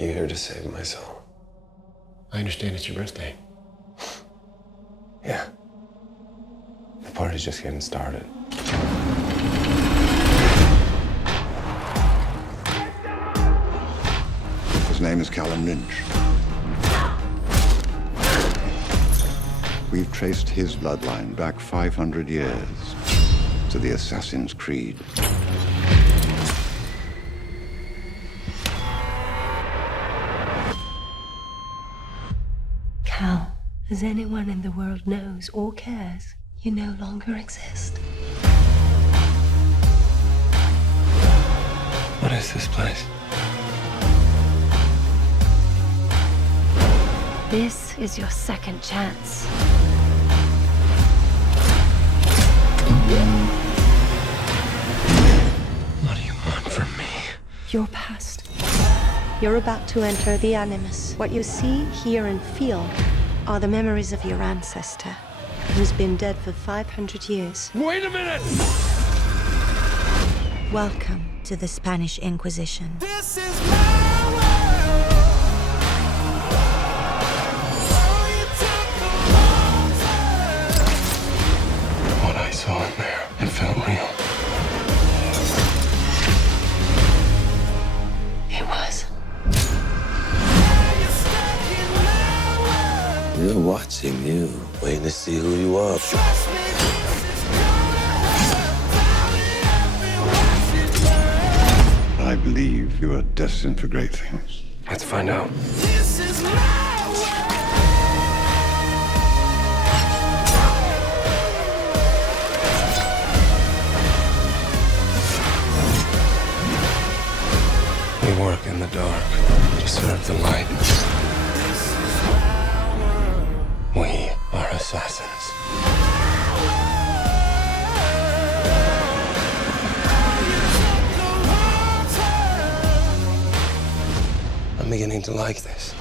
You here to save my soul? I understand it's your birthday. Yeah. The party's just getting started. His name is Callum Lynch. We've traced his bloodline back 500 years to the Assassin's Creed. Cal, as anyone in the world knows or cares, you no longer exist. What is this place? This is your second chance. What do you want from me? Your past. You're about to enter the Animus. What you see, hear, and feel are the memories of your ancestor, who's been dead for 500 years. Wait a minute! Welcome to the Spanish Inquisition. This is my world. Oh, you took a long time. What I saw in there, it felt real. It was. You're stuck in my world. We're watching you, waiting to see who you are. Trust me, this is gonna hurt. Tell me, I've been watching burn. I believe you are destined for great things. Let's find out. This is my We work in the dark to serve the light. We are assassins. I'm beginning to like this.